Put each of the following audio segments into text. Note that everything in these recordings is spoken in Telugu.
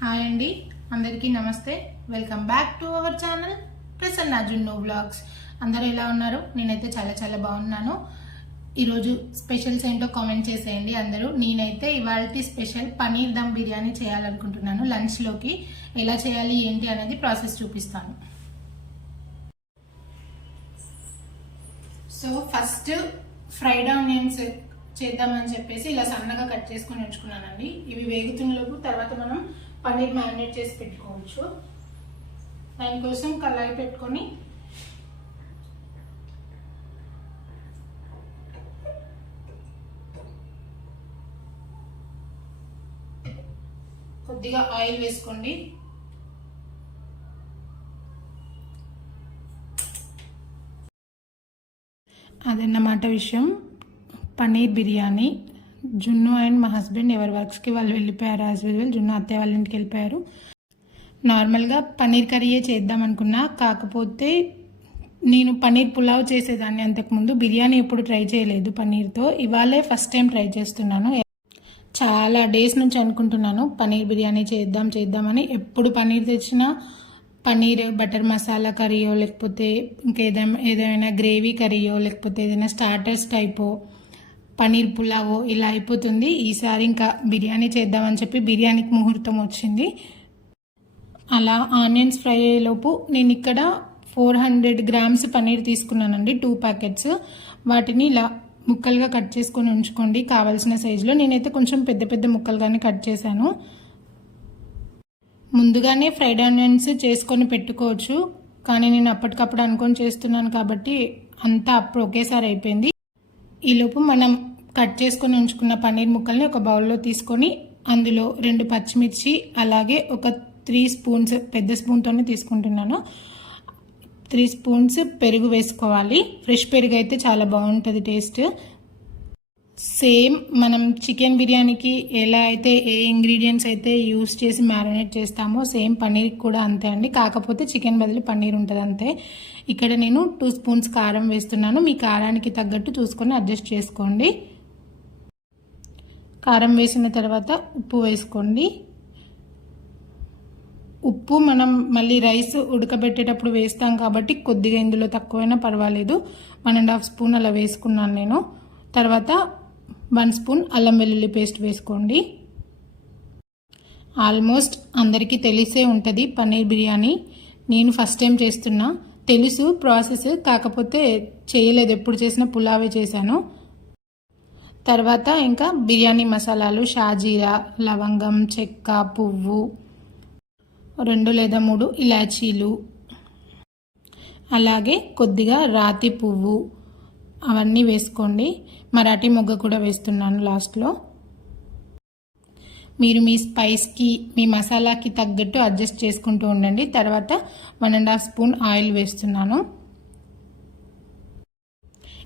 హాయ్ అండి. అందరికీ నమస్తే. Welcome back to our channel Prasanna జున్నో blogs అందరూ ఎలా ఉన్నారు? నేనైతే చాలా చాలా బాగున్నాను. ఈరోజు స్పెషల్స్ ఏంటో కామెంట్ చేసేయండి అందరూ. నేనైతే ఇవాళ స్పెషల్ పనీర్ దమ్ బిర్యానీ చేయాలనుకుంటున్నాను. లంచ్లోకి ఎలా చేయాలి ఏంటి అనేది ప్రాసెస్ చూపిస్తాను. సో ఫస్ట్ ఫ్రైడ్ ఆనియన్స్ చేద్దామని చెప్పేసి ఇలా సన్నగా కట్ చేసుకొని ఉంచుకున్నానండి. ఇవి వేగుతున్నలోపు తర్వాత మనం పన్నీర్ మ్యారినేట్ చేసి పెట్టుకోవచ్చు. దానికోసం కళాయి పెట్టుకొని కొద్దిగా ఆయిల్ వేసుకోండి. అదన్నమాట విషయం. పన్నీర్ బిర్యానీ. జున్ను అండ్ మా హస్బెండ్ ఎవరి వర్క్స్కి వాళ్ళు వెళ్ళిపోయారు యాజ్ యూజువల్ జున్ను అత్తయ్య వాళ్ళ ఇంటికి వెళ్ళిపోయారు. నార్మల్గా పన్నీర్ కర్రీయే చేద్దాం అనుకున్నా. కాకపోతే నేను పన్నీర్ పులావ్ చేసేదాన్ని అంతకుముందు. బిర్యానీ ఎప్పుడు ట్రై చేయలేదు పన్నీర్తో ఇవాళే ఫస్ట్ టైం ట్రై చేస్తున్నాను. చాలా డేస్ నుంచి అనుకుంటున్నాను పన్నీర్ బిర్యానీ చేద్దాం చేద్దామని ఎప్పుడు పన్నీర్ తెచ్చినా పన్నీర్ బటర్ మసాలా కర్రీయో లేకపోతే ఇంకేదైనా ఏదైనా గ్రేవీ కర్రీయో లేకపోతే ఏదైనా స్టార్టర్స్ టైపో పన్నీర్ పులావో ఇలా అయిపోతుంది. ఈసారి ఇంకా బిర్యానీ చేద్దామని చెప్పి బిర్యానీకి ముహూర్తం వచ్చింది. అలా ఆనియన్స్ ఫ్రై అయ్యేలోపు నేను ఇక్కడ ఫోర్ హండ్రెడ్ గ్రామ్స్ పన్నీర్ తీసుకున్నానండి టూ ప్యాకెట్స్. వాటిని ఇలా ముక్కలుగా కట్ చేసుకొని ఉంచుకోండి. కావాల్సిన సైజులో నేనైతే కొంచెం పెద్ద పెద్ద ముక్కలుగానే కట్ చేశాను. ముందుగానే ఫ్రైడ్ ఆనియన్స్ చేసుకొని పెట్టుకోవచ్చు. కానీ నేను అప్పటికప్పుడు అనుకొని చేస్తున్నాను కాబట్టి అంతా అప్పుడు ఒకేసారి అయిపోయింది. ఈలోపు మనం కట్ చేసుకొని ఉంచుకున్న పన్నీర్ ముక్కల్ని ఒక బౌల్లో తీసుకొని అందులో రెండు పచ్చిమిర్చి అలాగే ఒక త్రీ స్పూన్స్ పెద్ద స్పూన్తోనే తీసుకుంటున్నాను. త్రీ స్పూన్స్ పెరుగు వేసుకోవాలి. ఫ్రెష్ పెరుగు అయితే చాలా బాగుంటుంది టేస్ట్. సేమ్ మనం చికెన్ బిర్యానీకి ఎలా అయితే ఏ ఇంగ్రీడియంట్స్ అయితే యూస్ చేసి మ్యారినేట్ చేస్తామో సేమ్ పన్నీర్కి కూడా అంతే అండి. కాకపోతే చికెన్ బదులు పన్నీర్ ఉంటుంది అంతే. ఇక్కడ నేను టూ స్పూన్స్ కారం వేస్తున్నాను. మీ కారానికి తగ్గట్టు చూసుకొని అడ్జస్ట్ చేసుకోండి. కారం వేసిన తర్వాత ఉప్పు వేసుకోండి. ఉప్పు మనం మళ్ళీ రైస్ ఉడకబెట్టేటప్పుడు వేస్తాం కాబట్టి కొద్దిగా ఇందులో తక్కువైనా పర్వాలేదు. వన్ అండ్ హాఫ్ స్పూన్ అలా వేసుకున్నాను నేను. తర్వాత వన్ స్పూన్ అల్లం వెల్లుల్లి పేస్ట్ వేసుకోండి. ఆల్మోస్ట్ అందరికీ తెలిసే ఉంటుంది పన్నీర్ బిర్యానీ. నేను ఫస్ట్ టైం చేస్తున్నా. తెలుసు ప్రాసెస్ కాకపోతే చేయలేదు. ఎప్పుడు చేసినా పులావే చేశాను. తర్వాత ఇంకా బిర్యానీ మసాలాలు షాజీరా లవంగం చెక్క పువ్వు రెండు లేదా మూడు ఇలాచీలు. అలాగే కొద్దిగా రాతి పువ్వు అవన్నీ వేసుకోండి. మరాఠీ మొగ్గ కూడా వేస్తున్నాను లాస్ట్లో. మీరు మీ స్పైస్కి మీ మసాలాకి తగ్గట్టు అడ్జస్ట్ చేసుకుంటూ ఉండండి. తర్వాత one and half spoon oil వేస్తున్నాను.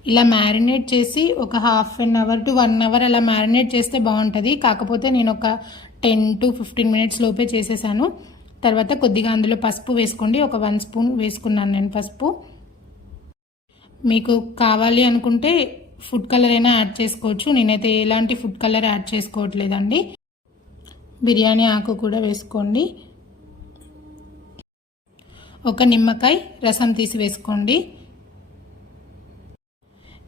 ఇలా మ్యారినేట్ చేసి ఒక half an hour to one hour అలా మ్యారినేట్ చేస్తే బాగుంటుంది. కాకపోతే నేను ఒక టెన్ టు ఫిఫ్టీన్ మినిట్స్ లోపే చేసేసాను. తర్వాత కొద్దిగా అందులో పసుపు వేసుకోండి. ఒక వన్ స్పూన్ వేసుకున్నాను నేను పసుపు. మీకు కావాలి అనుకుంటే ఫుడ్ కలర్ అయినా యాడ్ చేసుకోవచ్చు. నేనైతే ఎలాంటి ఫుడ్ కలర్ యాడ్ చేసుకోవట్లేదండి. బిర్యానీ ఆకు కూడా వేసుకోండి. ఒక నిమ్మకాయ రసం తీసి వేసుకోండి.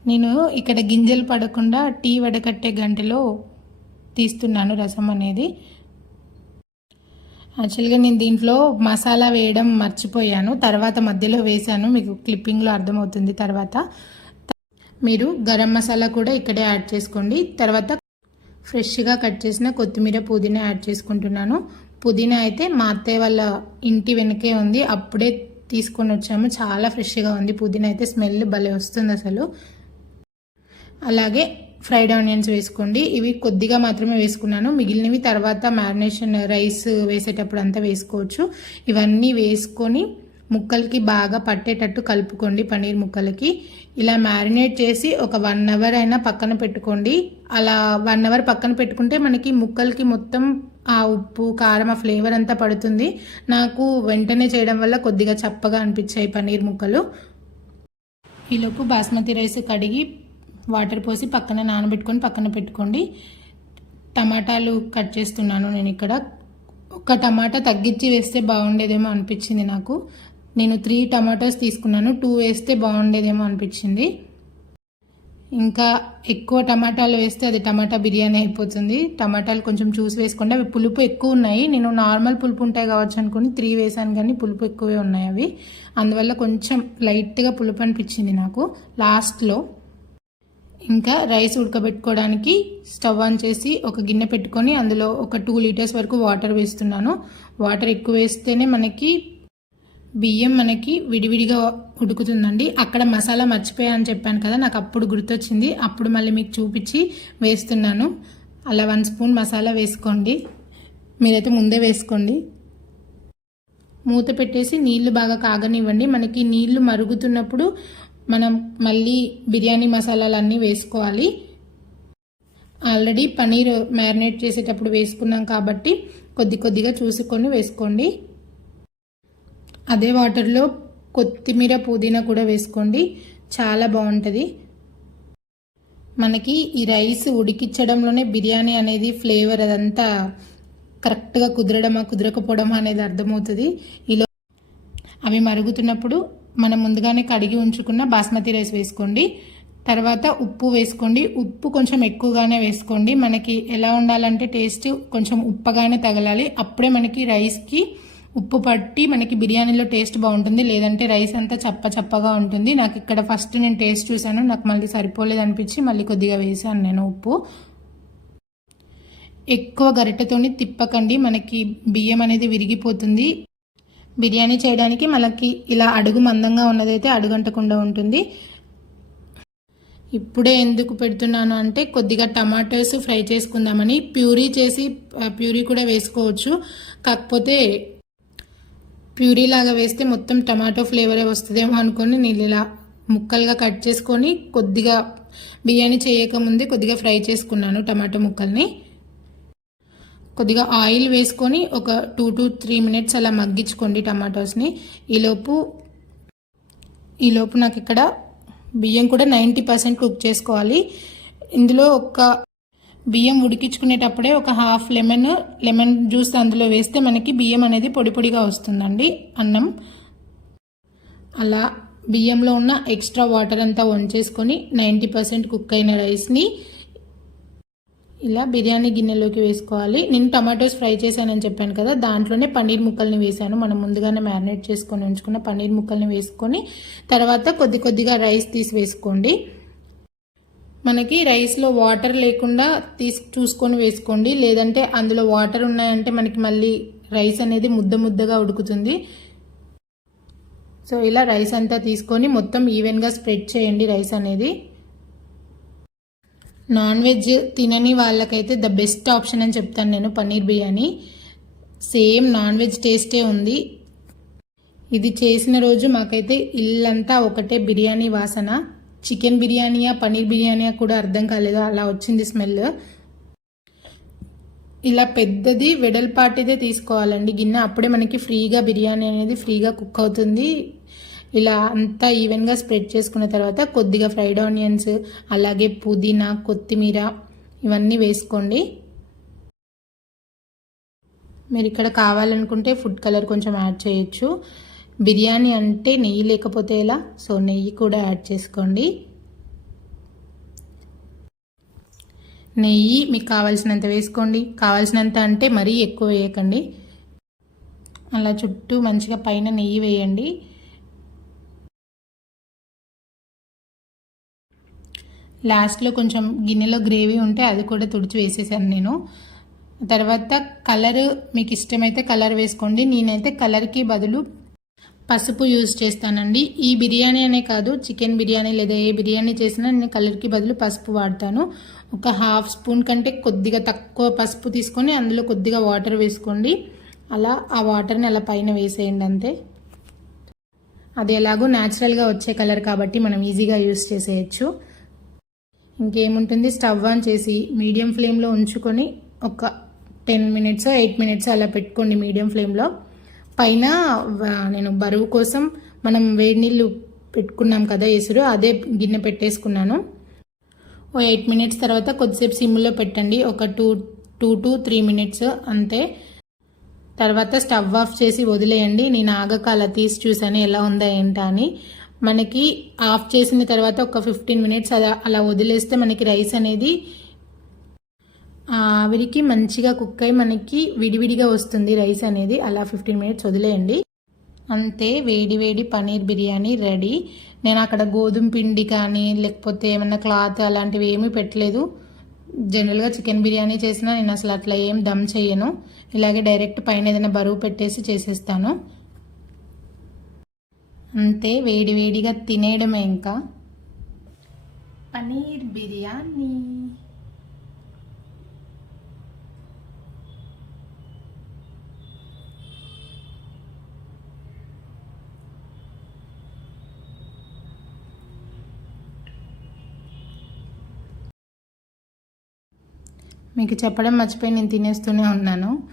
నేను ఇక్కడ గింజలు పడకుండా టీ వడకట్టే గంటలో తీస్తున్నాను రసం అనేది. యాక్చువల్గా నేను దీంట్లో మసాలా వేయడం మర్చిపోయాను. తర్వాత మధ్యలో వేసాను మీకు క్లిప్పింగ్లో అర్థమవుతుంది తర్వాత. మీరు గరం మసాలా కూడా ఇక్కడే యాడ్ చేసుకోండి. తర్వాత ఫ్రెష్గా కట్ చేసిన కొత్తిమీర పుదీనా యాడ్ చేసుకుంటున్నాను. పుదీనా అయితే మా అత్తయ్య వాళ్ళ ఇంటి వెనకే ఉంది. అప్పుడే తీసుకొని వచ్చాము. చాలా ఫ్రెష్గా ఉంది. పుదీనా అయితే స్మెల్ భలే వస్తుంది అసలు. అలాగే ఫ్రైడ్ ఆనియన్స్ వేసుకోండి. ఇవి కొద్దిగా మాత్రమే వేసుకున్నాను. మిగిలినవి తర్వాత మ్యారినేషన్ రైస్ వేసేటప్పుడు అంతా వేసుకోవచ్చు. ఇవన్నీ వేసుకొని ముక్కలకి బాగా పట్టేటట్టు కలుపుకోండి పన్నీర్ ముక్కలకి. ఇలా మ్యారినేట్ చేసి ఒక వన్ అవర్ అయినా పక్కన పెట్టుకోండి. అలా వన్ అవర్ పక్కన పెట్టుకుంటే మనకి ముక్కలకి మొత్తం ఆ ఉప్పు కారం ఆ ఫ్లేవర్ అంతా పడుతుంది. నాకు వెంటనే చేయడం వల్ల కొద్దిగా చప్పగా అనిపించాయి పన్నీర్ ముక్కలు. ఈలోపు బాస్మతి రైస్ కడిగి వాటర్ పోసి పక్కన నానబెట్టుకొని పక్కన పెట్టుకోండి. టమాటాలు కట్ చేస్తున్నాను నేను ఇక్కడ. ఒక టమాటా తగ్గించి వేస్తే బాగుండేదేమో అనిపించింది నాకు. నేను త్రీ టమాటోస్ తీసుకున్నాను. టూ వేస్తే బాగుండేదేమో అనిపించింది. ఇంకా ఎక్కువ టమాటాలు వేస్తే అది టమాటా బిర్యానీ అయిపోతుంది. టమాటాలు కొంచెం చూసి వేసుకోండి. అవి పులుపు ఎక్కువ ఉన్నాయి. నేను నార్మల్ పులుపు ఉంటాయి కావచ్చు అనుకుని త్రీ వేసాను కానీ పులుపు ఎక్కువే ఉన్నాయి అవి. అందువల్ల కొంచెం లైట్గా పులుపు అనిపించింది నాకు. లాస్ట్లో ఇంకా రైస్ ఉడకబెట్టుకోవడానికి స్టవ్ ఆన్ చేసి ఒక గిన్నె పెట్టుకొని అందులో ఒక టూ లీటర్స్ వరకు వాటర్ వేస్తున్నాను. వాటర్ ఎక్కువ వేస్తేనే మనకి బియ్యం మనకి విడివిడిగా ఉడుకుతుందండి. అక్కడ మసాలా మర్చిపోయా అని చెప్పాను కదా నాకు అప్పుడు గుర్తొచ్చింది. అప్పుడు మళ్ళీ మీకు చూపించి వేస్తున్నాను. అలా వన్ స్పూన్ మసాలా వేసుకోండి. మీరైతే ముందే వేసుకోండి. మూత పెట్టేసి నీళ్ళు బాగా కాగనివ్వండి. మనకి నీళ్ళు మరుగుతున్నప్పుడు మనం మళ్ళీ బిర్యానీ మసాలాలన్నీ వేసుకోవాలి. ఆల్రెడీ పనీర్ మ్యారినేట్ చేసేటప్పుడు వేసుకున్నాం కాబట్టి కొద్ది కొద్దిగా చూసుకొని వేసుకోండి. అదే వాటర్లో కొత్తిమీర పుదీనా కూడా వేసుకోండి. చాలా బాగుంటుంది. మనకి ఈ రైస్ ఉడికించడంలోనే బిర్యానీ అనేది ఫ్లేవర్ అదంతా కరెక్ట్గా కుదరడమా కుదరకపోవడమా అనేది అర్థమవుతుంది. ఇలా అవి మరుగుతున్నప్పుడు మనం ముందుగానే కడిగి ఉంచుకున్న బాస్మతి రైస్ వేసుకోండి. తర్వాత ఉప్పు వేసుకోండి. ఉప్పు కొంచెం ఎక్కువగానే వేసుకోండి. మనకి ఎలా ఉండాలంటే టేస్ట్ కొంచెం ఉప్పగానే తగలాలి. అప్పుడే మనకి రైస్కి ఉప్పు పట్టి మనకి బిర్యానీలో టేస్ట్ బాగుంటుంది. లేదంటే రైస్ అంతా చప్ప చప్పగా ఉంటుంది. నాకు ఇక్కడ ఫస్ట్ నేను టేస్ట్ చూశాను. నాకు మళ్ళీ సరిపోలేదు అనిపించి మళ్ళీ కొద్దిగా వేసాను నేను ఉప్పు. ఎక్కువ గరిటెతోని తిప్పకండి. మనకి బియ్యం అనేది విరిగిపోతుంది. బిర్యానీ చేయడానికి మనకి ఇలా అడుగు మందంగా ఉన్నదైతే అడుగంటకుండా ఉంటుంది. ఇప్పుడే ఎందుకు పెడుతున్నాను అంటే కొద్దిగా టమాటోస్ ఫ్రై చేసుకుందామని ప్యూరీ చేసి ప్యూరీ కూడా వేసుకోవచ్చు. కాకపోతే ప్యూరీ లాగా వేస్తే మొత్తం టమాటో ఫ్లేవరే వస్తుందేమో అనుకొని నేను ఇలా ముక్కలుగా కట్ చేసుకొని కొద్దిగా బిర్యానీ చేయకముందే కొద్దిగా ఫ్రై చేసుకున్నాను టమాటో ముక్కల్ని. కొద్దిగా ఆయిల్ వేసుకొని ఒక టూ టు త్రీ మినిట్స్ అలా మగ్గించుకోండి టమాటోస్ని. ఈలోపు ఈలోపు నాకు ఇక్కడ బియ్యం కూడా నైంటీ పర్సెంట్ కుక్ చేసుకోవాలి. ఇందులో ఒక బియ్యం ఉడికించుకునేటప్పుడే ఒక హాఫ్ లెమన్ లెమన్ జ్యూస్ అందులో వేస్తే మనకి బియ్యం అనేది పొడి పొడిగా వస్తుందండి అన్నం. అలా బియ్యంలో ఉన్న ఎక్స్ట్రా వాటర్ అంతా వంచేసుకొని నైంటీ పర్సెంట్ కుక్ అయిన రైస్ని ఇలా బిర్యానీ గిన్నెలోకి వేసుకోవాలి. నేను టమాటోస్ ఫ్రై చేశానని చెప్పాను కదా దాంట్లోనే పన్నీర్ ముక్కల్ని వేసాను మనం ముందుగానే మ్యారినేట్ చేసుకొని ఉంచుకున్న పన్నీర్ ముక్కల్ని వేసుకొని తర్వాత కొద్ది కొద్దిగా రైస్ తీసి వేసుకోండి. మనకి రైస్లో వాటర్ లేకుండా తీసి చూసుకొని వేసుకోండి. లేదంటే అందులో వాటర్ ఉన్నాయంటే మనకి మళ్ళీ రైస్ అనేది ముద్ద ముద్దగా ఉడుకుతుంది. సో ఇలా రైస్ అంతా తీసుకొని మొత్తం ఈవెన్గా స్ప్రెడ్ చేయండి రైస్ అనేది. నాన్ వెజ్ తినని వాళ్ళకైతే ద బెస్ట్ ఆప్షన్ అని చెప్తాను నేను paneer biryani. Same non veg టేస్టే ఉంది. ఇది చేసిన రోజు మాకైతే ఇల్లంతా ఒకటే బిర్యానీ వాసన. చికెన్ బిర్యానీయా పన్నీర్ బిర్యానీయా కూడా అర్థం కాలేదు అలా వచ్చింది స్మెల్. ఇలా పెద్దది వెడల్పాటిదే తీసుకోవాలండి గిన్నె. అప్పుడే మనకి ఫ్రీగా బిర్యానీ అనేది ఫ్రీగా కుక్ అవుతుంది. ఇలా అంతా ఈవెన్గా స్ప్రెడ్ చేసుకున్న తర్వాత కొద్దిగా ఫ్రైడ్ ఆనియన్స్ అలాగే పుదీనా కొత్తిమీర ఇవన్నీ వేసుకోండి. మీరు ఇక్కడ కావాలనుకుంటే ఫుడ్ కలర్ కొంచెం యాడ్ చేయొచ్చు. బిర్యానీ అంటే నెయ్యి లేకపోతే ఎలా? సో నెయ్యి కూడా యాడ్ చేసుకోండి. నెయ్యి మీకు కావాల్సినంత వేసుకోండి. కావాల్సినంత అంటే మరీ ఎక్కువ వేయకండి. అలా చుట్టూ మంచిగా పైన నెయ్యి వేయండి. లాస్ట్లో కొంచెం గిన్నెలో గ్రేవీ ఉంటే అది కూడా తుడిచి వేసేసాను నేను. తర్వాత కలర్ మీకు ఇష్టమైతే కలర్ వేసుకోండి నేనైతే కలర్కి బదులు పసుపు యూజ్ చేస్తానండి. ఈ బిర్యానీ అనే కాదు చికెన్ బిర్యానీ లేదా ఏ బిర్యానీ చేసినా నేను కలర్కి బదులు పసుపు వాడతాను. ఒక హాఫ్ స్పూన్ కంటే కొద్దిగా తక్కువ పసుపు తీసుకొని అందులో కొద్దిగా వాటర్ వేసుకోండి. అలా ఆ వాటర్ని అలా పైన వేసేయండి అంతే. అది ఎలాగో న్యాచురల్గా వచ్చే కలర్ కాబట్టి మనం ఈజీగా యూస్ చేసేయచ్చు. ఇంకేముంటుంది? స్టవ్ ఆన్ చేసి మీడియం ఫ్లేమ్లో ఉంచుకొని ఒక టెన్ మినిట్స్ ఎయిట్ మినిట్స్ అలా పెట్టుకోండి మీడియం ఫ్లేమ్లో. పైన నేను బరువు కోసం మనం వేడి నీళ్ళు పెట్టుకున్నాం కదా ఎసురు అదే గిన్నె పెట్టేసుకున్నాను. ఓ ఎయిట్ మినిట్స్ తర్వాత కొద్దిసేపు సిమ్లో పెట్టండి. ఒక two two to three minutes అంతే. తర్వాత స్టవ్ ఆఫ్ చేసి వదిలేయండి. నేను ఆగక అలా తీసి చూసాను ఎలా ఉందా ఏంటా అని. మనకి ఆఫ్ చేసిన తర్వాత ఒక ఫిఫ్టీన్ మినిట్స్ అలా అలా వదిలేస్తే మనకి రైస్ అనేది ఆవిరికి మంచిగా కుక్ అయి మనకి విడివిడిగా వస్తుంది రైస్ అనేది. అలా ఫిఫ్టీన్ మినిట్స్ వదిలేయండి. అంతే వేడి వేడి పనీర్ బిర్యానీ రెడీ. నేను అక్కడ గోధుమ పిండి కానీ లేకపోతే ఏమన్నా క్లాత్ అలాంటివి ఏమీ పెట్టలేదు. జనరల్గా చికెన్ బిర్యానీ చేసినా నేను అసలు అట్లా ఏం దమ్ చేయను. ఇలాగే డైరెక్ట్ పైన ఏదైనా బరువు పెట్టేసి చేసేస్తాను. అంతే వేడి వేడిగా తినేయడమే ఇంకా. పనీర్ బిర్యానీ. మీకు చెప్పడం మర్చిపోయి నేను తినేస్తూనే ఉన్నాను.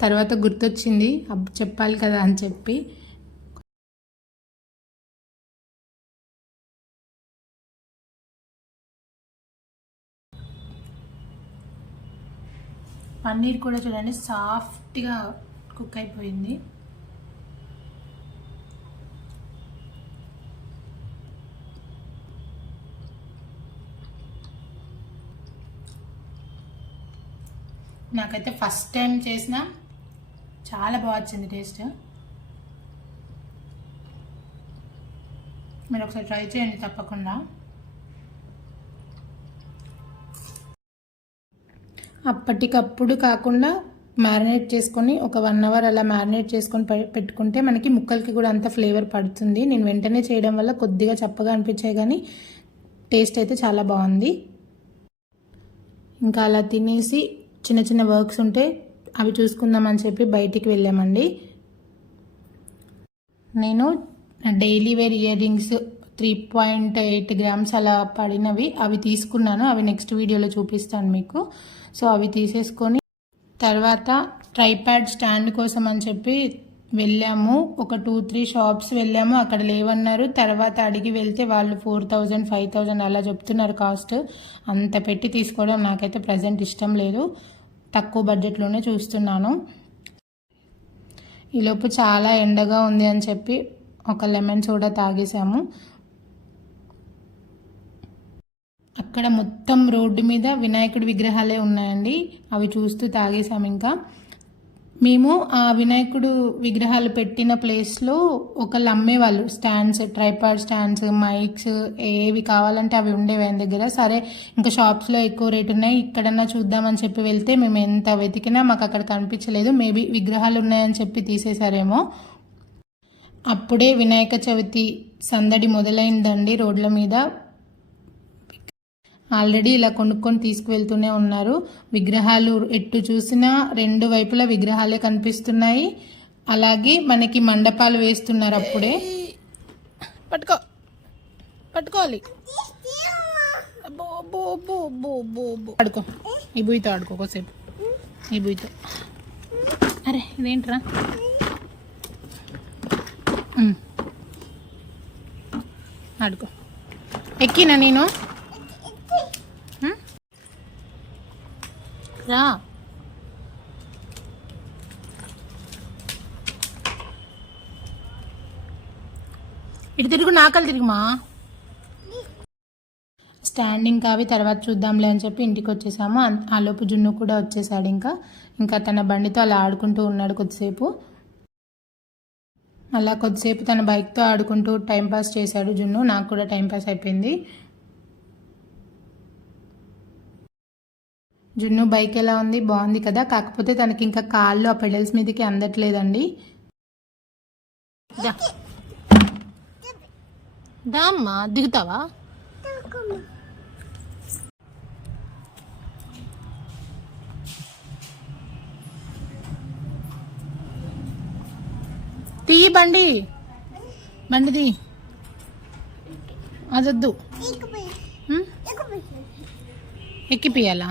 తర్వాత గుర్తొచ్చింది అప్పుడు చెప్పాలి కదా అని చెప్పి. పన్నీర్ కూడా చూడండి సాఫ్ట్గా కుక్ అయిపోయింది. నాకైతే ఫస్ట్ టైం చేసిన చాలా బాగా వచ్చింది టేస్ట్. మీరు ఒకసారి ట్రై చేయండి తప్పకుండా. అప్పటికప్పుడు కాకుండా మ్యారినేట్ చేసుకొని ఒక వన్ అవర్ అలా మ్యారినేట్ చేసుకొని పె- పెట్టుకుంటే మనకి ముక్కలకి కూడా అంత ఫ్లేవర్ పడుతుంది. నేను వెంటనే చేయడం వల్ల కొద్దిగా చప్పగా అనిపించాయి కానీ టేస్ట్ అయితే చాలా బాగుంది. ఇంకా అలా తినేసి చిన్న చిన్న వర్క్స్ ఉంటే అవి చూసుకుందామని చెప్పి బయటికి వెళ్ళామండి. నేను daily wear earrings three point eight grams అలా పడినవి అవి తీసుకున్నాను. అవి నెక్స్ట్ వీడియోలో చూపిస్తాను మీకు. సో అవి తీసేసుకొని తర్వాత ట్రైప్యాడ్ స్టాండ్ కోసం అని చెప్పి వెళ్ళాము. ఒక టూ త్రీ షాప్స్ వెళ్ళాము. అక్కడ లేవన్నారు. తర్వాత అడిగి వెళ్తే వాళ్ళు ఫోర్ థౌజండ్ ఫైవ్ థౌజండ్ అలా చెప్తున్నారు కాస్ట్ అంత పెట్టి తీసుకోవడం నాకైతే ప్రజెంట్ ఇష్టం లేదు. తక్కువ బడ్జెట్లోనే చూస్తున్నాను. ఈలోపు చాలా ఎండగా ఉంది అని చెప్పి ఒక లెమన్ సోడా తాగేసాము అక్కడ మొత్తం రోడ్డు మీద వినాయకుడి విగ్రహాలే ఉన్నాయండి. అవి చూస్తూ తాగేసాము ఇంకా. మేము ఆ వినాయకుడు విగ్రహాలు పెట్టిన ప్లేస్లో ఒకళ్ళు అమ్మేవాళ్ళు స్టాండ్స్ ట్రైపాడ్ స్టాండ్స్ మైక్స్ ఏవి కావాలంటే అవి ఉండేవి ఆయన దగ్గర. సరే ఇంకా షాప్స్లో ఎక్కువ రేట్ ఉన్నాయి. ఇక్కడన్నా చూద్దామని చెప్పి వెళ్తే మేము ఎంత వెతికినా మాకు అక్కడ కనిపించలేదు. మేబీ విగ్రహాలు ఉన్నాయని చెప్పి తీసేశారేమో. అప్పుడే వినాయక చవితి సందడి మొదలైందండి రోడ్ల మీద. ఆల్రెడీ ఇలా కొనుక్కొని తీసుకువెళ్తూనే ఉన్నారు. విగ్రహాలు ఎటు చూసినా రెండు వైపులా విగ్రహాలే కనిపిస్తున్నాయి. అలాగే మనకి మండపాలు వేస్తున్నారు అప్పుడే. పట్టుకో. పట్టుకోవాలి. అబ్బో, ఆడుకో. ఈ బూయితో ఆడుకో ఒకసేపు ఈ బూయితో అరే ఇదేంట్రా? ఆడుకో. ఎక్కినా నేను? రా. ఇటు తిరుగు నాకలు తిరుగుమా స్టాండింగ్ కావి తర్వాత చూద్దాంలే అని చెప్పి ఇంటికి వచ్చేసాము. ఆలోపు ఆ లోపు జున్ను కూడా వచ్చేసాడు ఇంకా. ఇంకా తన బండితో అలా ఆడుకుంటూ ఉన్నాడు కొద్దిసేపు. అలా కొద్దిసేపు తన బైక్తో ఆడుకుంటూ టైంపాస్ చేశాడు జున్ను. నాకు కూడా టైంపాస్ అయిపోయింది. జున్ను బైక్ ఎలా ఉంది? బాగుంది కదా. కాకపోతే తనకి ఇంకా కాళ్ళు ఆ పెడల్స్ మీదకి అందట్లేదండి. దా. దా అమ్మా దిగుతావా? తీయి బండి. బండిది అదొద్దు? ఎక్కిపియాలా?